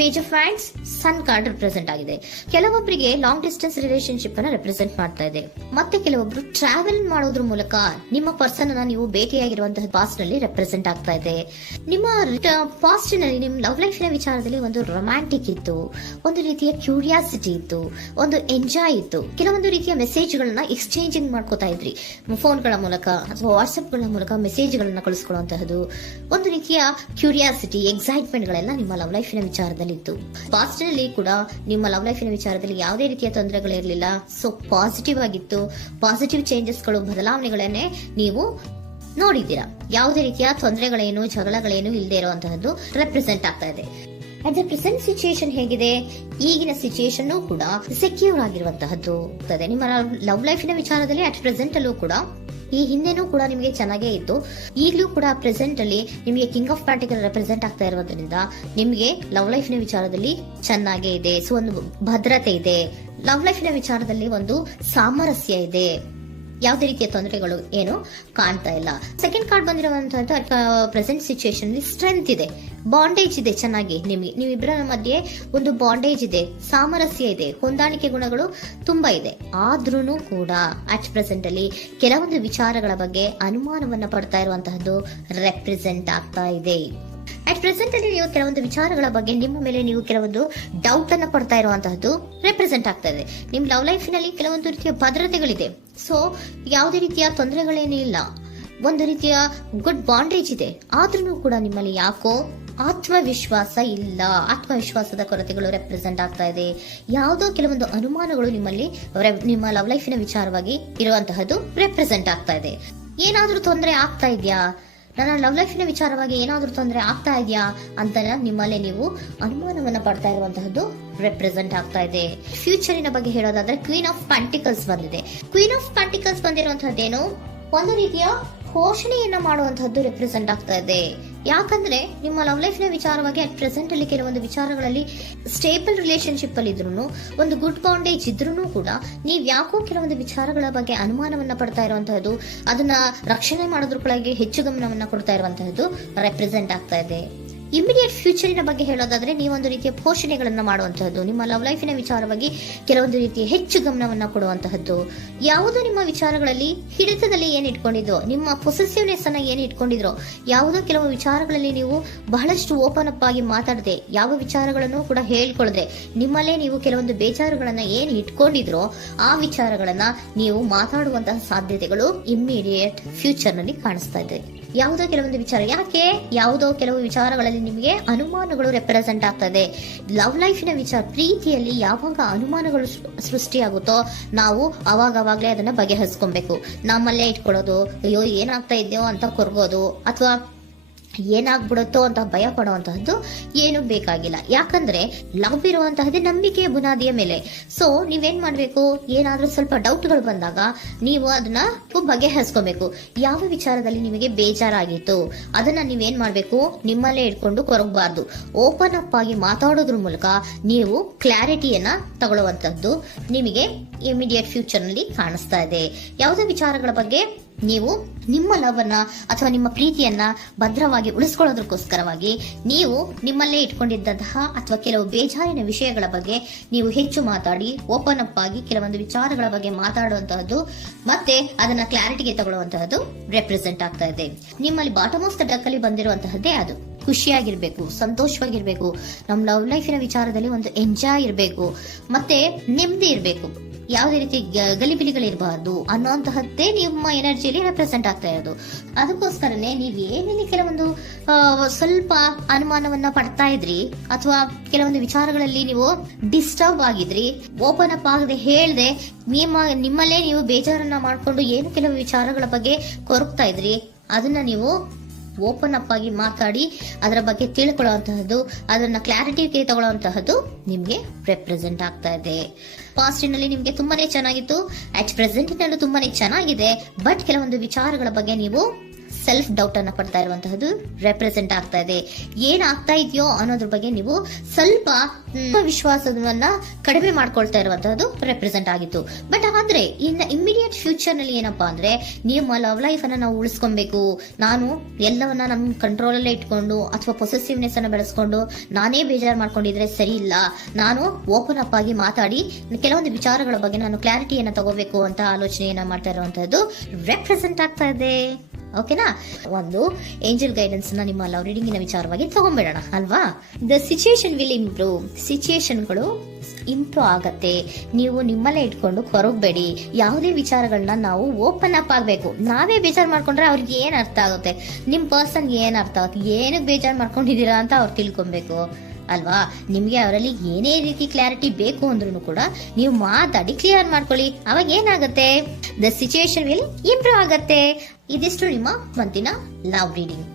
Page of hands sun card represent ಆಗಿದೆ. ಕೆಲವೊಬ್ಬರಿಗೆ long distance relationship ಅನ್ನ ರೆಪ್ರೆಸೆಂಟ್ ಮಾಡ್ತಾ ಇದೆ. ಮತ್ತೆ ಕೆಲವೊಬ್ರು ಟ್ರಾವೆಲ್ ಮಾಡೋದ್ರ ಮೂಲಕ ನಿಮ್ಮ ಪರ್ಸನ್ ಅನ್ನ ನೀವು ಭೇಟಿಯಾಗಿರುವಂತಹ ಪಾಸ್ಟ್ ನಲ್ಲಿ ರೆಪ್ರೆಸೆಂಟ್ ಆಗ್ತಾ ಇದೆ. ನಿಮ್ಮ ಪಾಸ್ಟ್ ನಲ್ಲಿ ನಿಮ್ಮ ಲವ್ ಲೈಫ್ ನ ವಿಚಾರದಲ್ಲಿ ಒಂದು ರೊಮ್ಯಾಂಟಿಕ್ ಇತ್ತು, ಒಂದು ರೀತಿಯ ಕ್ಯೂರಿಯಾಸಿಟಿ ಇತ್ತು, ಒಂದು ಎಂಜಾಯ್ ಇತ್ತು. ಕೆಲವೊಂದು ರೀತಿಯ ಮೆಸೇಜ್ ಗಳನ್ನ ಎಕ್ಸ್ಚೇಂಜಿಂಗ್ ಮಾಡ್ಕೋತಾ ಇದ್ರಿ, ಫೋನ್ಗಳ ಮೂಲಕ ಅಥವಾ ವಾಟ್ಸ್ಆಪ್ ಗಳ ಮೂಲಕ ಮೆಸೇಜ್ ಗಳನ್ನ ಕಳಿಸ್ಕೊಳ್ಳುವಂತಹದ್ದು, ಒಂದು ರೀತಿಯ ಕ್ಯೂರಿಯಾಸಿಟಿ, ಎಕ್ಸೈಟ್ಮೆಂಟ್ ಗಳೆಲ್ಲ ನಿಮ್ಮ ಲವ್ ಲೈಫ್ ನ ವಿಚಾರದಲ್ಲಿ ಇತ್ತು. ಪಾಸ್ಟ್ ನಲ್ಲಿ ಕೂಡ ನಿಮ್ಮ ಲವ್ ಲೈಫ್ ನ ವಿಚಾರದಲ್ಲಿ ಯಾವುದೇ ರೀತಿಯ ತೊಂದರೆಗಳಿರಲಿಲ್ಲ. ಸೊ ಪಾಸಿಟಿವ್ ಆಗಿತ್ತು. ಪಾಸಿಟಿವ್ ಚೇಂಜಸ್ ಗಳು, ಬದಲಾವಣೆಗಳನ್ನೇ ನೀವು ನೋಡಿದ್ದೀರಾ. ಯಾವುದೇ ರೀತಿಯ ತೊಂದರೆಗಳೇನು, ಜಗಳಗಳೇನು ಇಲ್ಲದೆ ಇರುವಂತಹದ್ದು ರೆಪ್ರೆಸೆಂಟ್ ಆಗ್ತಾ ಇದೆ. ಅಟ್ ದ ಪ್ರೆಸೆಂಟ್ ಸಿಚುಯೇಷನ್ ಹೇಗಿದೆ? ಈಗಿನ ಸಿಚುಯೇಷನ್ ಕೂಡ ಸೆಕ್ಯೂರ್ ಆಗಿರುವಂತಹದ್ದು. ನಿಮ್ಮ ಲವ್ ಲೈಫ್ ನ ವಿಚಾರದಲ್ಲಿ ಅಟ್ ಪ್ರೆಸೆಂಟ್ ಅಲ್ಲೂ ಕೂಡ, ಈ ಹಿಂದೆನೂ ಕೂಡ ನಿಮಗೆ ಚೆನ್ನಾಗೇ ಇತ್ತು, ಈಗಲೂ ಕೂಡ ಪ್ರೆಸೆಂಟ್ ಅಲ್ಲಿ ನಿಮಗೆ ಕಿಂಗ್ ಆಫ್ ಪ್ಯಾಂಟಿಕಲ್ ರೆಪ್ರೆಸೆಂಟ್ ಆಗ್ತಾ ಇರೋದ್ರಿಂದ ನಿಮಗೆ ಲವ್ ಲೈಫ್ ನ ವಿಚಾರದಲ್ಲಿ ಚೆನ್ನಾಗೇ ಇದೆ. ಸೊ ಒಂದು ಭದ್ರತೆ ಇದೆ. ಲವ್ ಲೈಫ್ ನ ವಿಚಾರದಲ್ಲಿ ಒಂದು ಸಾಮರಸ್ಯ ಇದೆ. ಯಾವುದೇ ರೀತಿಯ ತೊಂದರೆಗಳು ಏನು ಕಾಣ್ತಾ ಇಲ್ಲ. ಸೆಕೆಂಡ್ ಕಾರ್ಡ್ ಬಂದಿರುವಂತಹ ಪ್ರೆಸೆಂಟ್ ಸಿಚುಯೇಷನ್ ಸ್ಟ್ರೆಂತ್ ಇದೆ, ಬಾಂಡೇಜ್ ಇದೆ. ಚೆನ್ನಾಗಿ ನೀವಿಬ್ಬರ ಮಧ್ಯೆ ಒಂದು ಬಾಂಡೇಜ್ ಇದೆ, ಸಾಮರಸ್ಯ ಇದೆ, ಹೊಂದಾಣಿಕೆ ಗುಣಗಳು ತುಂಬಾ ಇದೆ. ಆದ್ರೂ ಕೂಡ ಅಟ್ ಪ್ರೆಸೆಂಟ್ ಅಲ್ಲಿ ಕೆಲವೊಂದು ವಿಚಾರಗಳ ಬಗ್ಗೆ ಅನುಮಾನವನ್ನ ಪಡ್ತಾ ಇರುವಂತಹದ್ದು ರೆಪ್ರೆಸೆಂಟ್ ಆಗ್ತಾ ಇದೆ. ಅಟ್ ಪ್ರೆಸೆಂಟ್ ಅಲ್ಲಿ ನೀವು ಕೆಲವೊಂದು ವಿಚಾರಗಳ ಬಗ್ಗೆ ನಿಮ್ಮ ಮೇಲೆ ನೀವು ಕೆಲವೊಂದು ಡೌಟ್ ಅನ್ನ ಪಡ್ತಾ ಇರುವಂತಹದ್ದು ರೆಪ್ರೆಸೆಂಟ್ ಆಗ್ತಾ ಇದೆ. ನಿಮ್ ಲವ್ ಲೈಫ್ ನಲ್ಲಿ ಕೆಲವೊಂದು ರೀತಿಯ ಭದ್ರತೆಗಳಿದೆ. ಸೊ ಯಾವುದೇ ರೀತಿಯ ತೊಂದರೆಗಳೇನೂ ಇಲ್ಲ, ಒಂದು ರೀತಿಯ ಗುಡ್ ಬಾಂಡೇಜ್ ಇದೆ. ಆದ್ರೂ ಕೂಡ ನಿಮ್ಮಲ್ಲಿ ಯಾಕೋ ಆತ್ಮವಿಶ್ವಾಸ ಇಲ್ಲ, ಆತ್ಮವಿಶ್ವಾಸದ ಕೊರತೆಗಳು ರೆಪ್ರೆಸೆಂಟ್ ಆಗ್ತಾ ಇದೆ. ಯಾವುದೋ ಕೆಲವೊಂದು ಅನುಮಾನಗಳು ನಿಮ್ಮಲ್ಲಿ ನಿಮ್ಮ ಲವ್ ಲೈಫಿನ ವಿಚಾರವಾಗಿ ಇರುವಂತಹದ್ದು ರೆಪ್ರೆಸೆಂಟ್ ಆಗ್ತಾ ಇದೆ. ಏನಾದ್ರೂ ತೊಂದರೆ ಆಗ್ತಾ ಇದೆಯಾ, ನನ್ನ ಲವ್ ಲೈಫಿನ ವಿಚಾರವಾಗಿ ಏನಾದ್ರೂ ತೊಂದರೆ ಆಗ್ತಾ ಇದೆಯಾ ಅಂತ ನಿಮ್ಮಲ್ಲೇ ನೀವು ಅನುಮಾನವನ್ನ ಪಡ್ತಾ ಇರುವಂತಹದ್ದು ರೆಪ್ರೆಸೆಂಟ್ ಆಗ್ತಾ ಇದೆ. ಫ್ಯೂಚರಿನ ಬಗ್ಗೆ ಹೇಳೋದಾದ್ರೆ ಕ್ವೀನ್ ಆಫ್ ಪ್ಯಾಂಟಿಕಲ್ಸ್ ಬಂದಿದೆ. ಕ್ವೀನ್ ಆಫ್ ಪ್ಯಾಂಟಿಕಲ್ಸ್ ಬಂದಿರುವಂತಹದ್ದೇನು, ಒಂದು ರೀತಿಯ ಘೋಷಣೆಯನ್ನ ಮಾಡುವಂತಹದ್ದು ರೆಪ್ರೆಸೆಂಟ್ ಆಗ್ತಾ ಇದೆ. ಯಾಕಂದ್ರೆ ನಿಮ್ಮ ಲವ್ ಲೈಫ್ ನ ವಿಚಾರವಾಗಿ ಅಟ್ ಪ್ರೆಸೆಂಟ್ ಅಲ್ಲಿ ಕೆಲವೊಂದು ವಿಚಾರಗಳಲ್ಲಿ ಸ್ಟೇಬಲ್ ರಿಲೇಶನ್ಶಿಪ್ ಅಲ್ಲಿ ಇದ್ರು, ಒಂದು ಗುಡ್ ಬಾಂಡೇಜ್ ಇದ್ರೂ ಕೂಡ ನೀವ್ ಯಾಕೋ ಕೆಲವೊಂದು ವಿಚಾರಗಳ ಬಗ್ಗೆ ಅನುಮಾನವನ್ನ ಪಡ್ತಾ ಇರುವಂತಹದ್ದು, ಅದನ್ನ ರಕ್ಷಣೆ ಮಾಡೋದ್ರೊಳಗೆ ಹೆಚ್ಚು ಗಮನವನ್ನ ಕೊಡ್ತಾ ಇರುವಂತಹದ್ದು ರೆಪ್ರೆಸೆಂಟ್ ಆಗ್ತಾ ಇದೆ. ಇಮಿಡಿಯೇಟ್ ಫ್ಯೂಚರಿನ ಬಗ್ಗೆ ಹೇಳೋದಾದ್ರೆ ನೀವೊಂದು ರೀತಿಯ ಘೋಷಣೆಗಳನ್ನ ಮಾಡುವಂತಹದ್ದು, ನಿಮ್ಮ ಲವ್ ಲೈಫಿನ ವಿಚಾರವಾಗಿ ಕೆಲವೊಂದು ರೀತಿಯ ಹೆಚ್ಚು ಗಮನವನ್ನ ಕೊಡುವಂತಹದ್ದು, ಯಾವುದೋ ನಿಮ್ಮ ವಿಚಾರಗಳಲ್ಲಿ ಹಿಡಿತದಲ್ಲಿ ಏನ್ ಇಟ್ಕೊಂಡಿದ್ರೋ, ನಿಮ್ಮ ಪೊಸೆಸಿವ್ನೆಸ್ ಅನ್ನ ಏನ್ ಇಟ್ಕೊಂಡಿದ್ರೋ, ಯಾವುದೋ ಕೆಲವು ವಿಚಾರಗಳಲ್ಲಿ ನೀವು ಬಹಳಷ್ಟು ಓಪನ್ ಅಪ್ ಆಗಿ ಮಾತಾಡದೆ, ಯಾವ ವಿಚಾರಗಳನ್ನು ಕೂಡ ಹೇಳ್ಕೊಳ್ಳದೆ, ನಿಮ್ಮಲ್ಲೇ ನೀವು ಕೆಲವೊಂದು ಬೇಜಾರುಗಳನ್ನ ಏನ್ ಇಟ್ಕೊಂಡಿದ್ರೋ ಆ ವಿಚಾರಗಳನ್ನ ನೀವು ಮಾತಾಡುವಂತಹ ಸಾಧ್ಯತೆಗಳು ಇಮಿಡಿಯೇಟ್ ಫ್ಯೂಚರ್ ನಲ್ಲಿ ಕಾಣಿಸ್ತಾ ಇದೆ. ಯಾವುದೋ ಕೆಲವೊಂದು ವಿಚಾರ, ಯಾಕೆ ಯಾವುದೋ ಕೆಲವು ವಿಚಾರಗಳಲ್ಲಿ ನಿಮಗೆ ಅನುಮಾನಗಳು ರೆಪ್ರೆಸೆಂಟ್ ಆಗ್ತದೆ. ಲವ್ ಲೈಫಿನ ವಿಚಾರ, ಪ್ರೀತಿಯಲ್ಲಿ ಯಾವಾಗ ಅನುಮಾನಗಳು ಸೃಷ್ಟಿಯಾಗುತ್ತೋ ನಾವು ಅವಾಗವಾಗ್ಲೇ ಅದನ್ನ ಬಗೆಹರಿಸ್ಕೊಬೇಕು. ನಮ್ಮಲ್ಲೇ ಇಟ್ಕೊಳ್ಳೋದು, ಅಯ್ಯೋ ಏನಾಗ್ತಾ ಇದೆಯೋ ಅಂತ ಕೊರಗೋದು ಅಥವಾ ಏನಾಗ್ಬಿಡುತ್ತೋ ಅಂತ ಭಯ ಪಡುವಂತಹದ್ದು ಏನು ಬೇಕಾಗಿಲ್ಲ. ಯಾಕಂದ್ರೆ ಲವ್ ಇರುವಂತಹದ್ದೇ ನಂಬಿಕೆಯ ಬುನಾದಿಯ ಮೇಲೆ. ಸೊ ನೀವೇನ್ ಮಾಡ್ಬೇಕು, ಏನಾದ್ರೂ ಸ್ವಲ್ಪ ಡೌಟ್ಗಳು ಬಂದಾಗ ನೀವು ಅದನ್ನ ಬಗೆಹರಿಸ್ಕೋಬೇಕು. ಯಾವ ವಿಚಾರದಲ್ಲಿ ನಿಮಗೆ ಬೇಜಾರಾಗಿತ್ತು ಅದನ್ನ ನೀವೇನ್ ಮಾಡ್ಬೇಕು, ನಿಮ್ಮಲ್ಲೇ ಇಟ್ಕೊಂಡು ಕೊರಗಬಾರ್ದು. ಓಪನ್ ಅಪ್ ಆಗಿ ಮಾತಾಡೋದ್ರ ಮೂಲಕ ನೀವು ಕ್ಲಾರಿಟಿಯನ್ನ ತಗೊಳ್ಳುವಂತದ್ದು ನಿಮಗೆ ಇಮಿಡಿಯೇಟ್ ಫ್ಯೂಚರ್ ನಲ್ಲಿ ಕಾಣಿಸ್ತಾ ಇದೆ. ಯಾವುದೇ ವಿಚಾರಗಳ ಬಗ್ಗೆ ನೀವು ನಿಮ್ಮ ಲವ್ ಅನ್ನ ಅಥವಾ ನಿಮ್ಮ ಪ್ರೀತಿಯನ್ನ ಭದ್ರವಾಗಿ ಉಳಿಸ್ಕೊಳ್ಳೋದಕ್ಕೋಸ್ಕರವಾಗಿ ನೀವು ನಿಮ್ಮಲ್ಲೇ ಇಟ್ಕೊಂಡಿದ್ದಂತಹ ಅಥವಾ ಕೆಲವು ಬೇಜಾರಿನ ವಿಷಯಗಳ ಬಗ್ಗೆ ನೀವು ಹೆಚ್ಚು ಮಾತಾಡಿ, ಓಪನ್ ಅಪ್ ಆಗಿ ಕೆಲವೊಂದು ವಿಚಾರಗಳ ಬಗ್ಗೆ ಮಾತಾಡುವಂತಹದ್ದು ಮತ್ತೆ ಅದನ್ನ ಕ್ಲಾರಿಟಿಗೆ ತಗೊಳ್ಳುವಂತಹದ್ದು ರೆಪ್ರೆಸೆಂಟ್ ಆಗ್ತಾ ಇದೆ. ನಿಮ್ಮಲ್ಲಿ ಬಾಟಮ್ ಆಫ್ ದ ಡಕ್ ಅಲ್ಲಿ ಬಂದಿರುವಂತಹದ್ದೇ ಅದು. ಖುಷಿಯಾಗಿರ್ಬೇಕು, ಸಂತೋಷವಾಗಿರ್ಬೇಕು, ನಮ್ಮ ಲವ್ ಲೈಫಿನ ವಿಚಾರದಲ್ಲಿ ಒಂದು ಎಂಜಾಯ್ ಇರಬೇಕು, ಮತ್ತೆ ನೆಮ್ಮದಿ ಇರಬೇಕು, ಯಾವುದೇ ರೀತಿ ಗಲಿಬಿಲಿಗಳಿರಬಾರ್ದು ಅನ್ನೋಂತಹದ್ದೇ ನಿಮ್ಮ ಎನರ್ಜಿಯಲ್ಲಿ ರೆಪ್ರೆಸೆಂಟ್ ಆಗ್ತಾ ಇರೋದು. ಅದಕ್ಕೋಸ್ಕರನೇ ನೀವು ಏನೇನು ಕೆಲವೊಂದು ಸ್ವಲ್ಪ ಅನುಮಾನವನ್ನ ಪಡ್ತಾ ಇದ್ರಿ ಅಥವಾ ಕೆಲವೊಂದು ವಿಚಾರಗಳಲ್ಲಿ ನೀವು ಡಿಸ್ಟರ್ಬ್ ಆಗಿದ್ರಿ, ಓಪನ್ ಅಪ್ ಆಗದೆ ಹೇಳ್ದೆ ನಿಮ್ಮಲ್ಲೇ ನೀವು ಬೇಜಾರನ್ನ ಮಾಡ್ಕೊಂಡು ಏನು ಕೆಲವು ವಿಚಾರಗಳ ಬಗ್ಗೆ ಕೊರಗ್ತಾ ಇದ್ರಿ, ಅದನ್ನ ನೀವು ಓಪನ್ ಅಪ್ ಆಗಿ ಮಾತಾಡಿ ಅದರ ಬಗ್ಗೆ ತಿಳ್ಕೊಳ್ಳುವಂತಹದ್ದು, ಅದನ್ನ ಕ್ಲಾರಿಟಿಗೆ ತಗೊಳ್ಳುವಂತಹದ್ದು ನಿಮ್ಗೆ ರೆಪ್ರೆಸೆಂಟ್ ಆಗ್ತಾ ಇದೆ. ಪಾಸ್ಟಿನಲ್ಲಿ ನಿಮ್ಗೆ ತುಂಬಾನೇ ಚೆನ್ನಾಗಿತ್ತು, ಅಟ್ ಪ್ರೆಸೆಂಟ್ ನಲ್ಲೂ ತುಂಬಾನೇ ಚೆನ್ನಾಗಿದೆ. ಬಟ್ ಕೆಲವೊಂದು ವಿಚಾರಗಳ ಬಗ್ಗೆ ನೀವು ಸೆಲ್ಫ್ ಡೌಟ್ ಅನ್ನ ಪಡ್ತಾ ಇರುವಂತಹದ್ದು ರೆಪ್ರೆಸೆಂಟ್ ಆಗ್ತಾ ಇದೆ. ಏನಾಗ್ತಾ ಇದೆಯೋ ಅನ್ನೋದ್ರ ಬಗ್ಗೆ ನೀವು ಸ್ವಲ್ಪ ವಿಶ್ವಾಸವನ್ನ ಕಡಿಮೆ ಮಾಡ್ಕೊಳ್ತಾ ಇರುವಂತಹದ್ದು ರೆಪ್ರೆಸೆಂಟ್ ಆಗಿತ್ತು. ಬಟ್ ಆದ್ರೆ ಇನ್ ಇಮಿಡಿಯೇಟ್ ಫ್ಯೂಚರ್ ನಲ್ಲಿ ಏನಪ್ಪಾ ಅಂದ್ರೆ ನಿಮ್ಮ ಲವ್ ಲೈಫ್ ಅನ್ನ ನಾವು ಉಳಿಸ್ಕೊಬೇಕು, ನಾನು ಎಲ್ಲವನ್ನ ನಮ್ ಕಂಟ್ರೋಲ್ ಅಲ್ಲೇ ಇಟ್ಕೊಂಡು ಅಥವಾ ಪೊಸೆಸಿವ್ನೆಸ್ ಅನ್ನ ಬೆಳೆಸ್ಕೊಂಡು ನಾನೇ ಬೇಜಾರು ಮಾಡ್ಕೊಂಡಿದ್ರೆ ಸರಿ ಇಲ್ಲ, ನಾನು ಓಪನ್ ಅಪ್ ಆಗಿ ಮಾತಾಡಿ ಕೆಲವೊಂದು ವಿಚಾರಗಳ ಬಗ್ಗೆ ನಾನು ಕ್ಲಾರಿಟಿಯನ್ನ ತಗೋಬೇಕು ಅಂತ ಆಲೋಚನೆಯನ್ನ ಮಾಡ್ತಾ ಇರುವಂತಹದ್ದು ರೆಪ್ರೆಸೆಂಟ್ ಆಗ್ತಾ ಇದೆ. ಓಕೆನಾ, ಒಂದು ಏಂಜಲ್ ಗೈಡೆನ್ಸ್ ನ ನಿಮ್ಮ ಲವ್ ರೀಡಿಂಗಿನ ವಿಚಾರವಾಗಿ ತಗೊಂಡ್ಬಿಡೋಣ ಅಲ್ವಾ. ದ ಸಿಚುಯೇಷನ್ ವಿಲ್ ಇಂಪ್ರೂವ್, ಸಿಚುಯೇಷನ್ಗಳು ಇಂಪ್ರೂವ್ ಆಗತ್ತೆ. ನೀವು ನಿಮ್ಮಲ್ಲೇ ಇಟ್ಕೊಂಡು ಹೊರಗಬೇಡಿ. ಯಾವುದೇ ವಿಚಾರಗಳನ್ನ ನಾವು ಓಪನ್ ಅಪ್ ಆಗ್ಬೇಕು. ನಾವೇ ಬೇಜಾರು ಮಾಡ್ಕೊಂಡ್ರೆ ಅವ್ರಿಗೆ ಏನ್ ಅರ್ಥ ಆಗುತ್ತೆ, ನಿಮ್ ಪರ್ಸನ್ ಏನ್ ಅರ್ಥ ಆಗುತ್ತೆ, ಏನಕ್ಕೆ ಬೇಜಾರು ಮಾಡ್ಕೊಂಡಿದ್ದೀರಾ ಅಂತ ಅವ್ರು ತಿಳ್ಕೊಬೇಕು ಅಲ್ವಾ. ನಿಮ್ಗೆ ಅವರಲ್ಲಿ ಏನೇ ರೀತಿ ಕ್ಲಾರಿಟಿ ಬೇಕು ಅಂದ್ರೂ ಕೂಡ ನೀವು ಮಾತಾಡಿ ಕ್ಲಿಯರ್ ಮಾಡ್ಕೊಳ್ಳಿ. ಅವಾಗ ಏನಾಗುತ್ತೆ, ದ ಸಿಚುಯೇಷನ್ ವಿಲ್ ಇಂಪ್ರೂವ್ ಆಗತ್ತೆ. ಇದಿಷ್ಟು ನಿಮ್ಮ ಮಂತಿನ ಲವ್ ರೀಡಿಂಗ್.